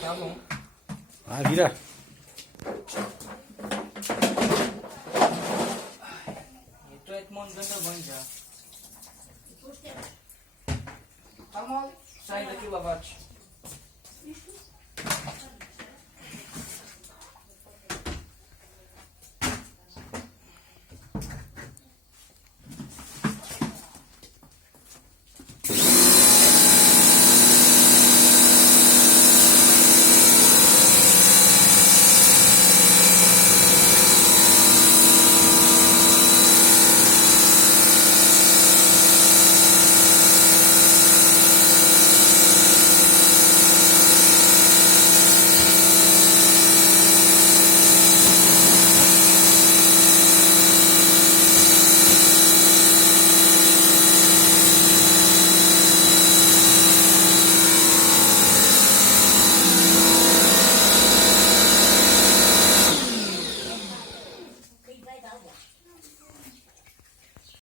Tá bom. Ah, vira. तो एक मन गंदा बन जा Tá mole. Sai daqui, Lavate.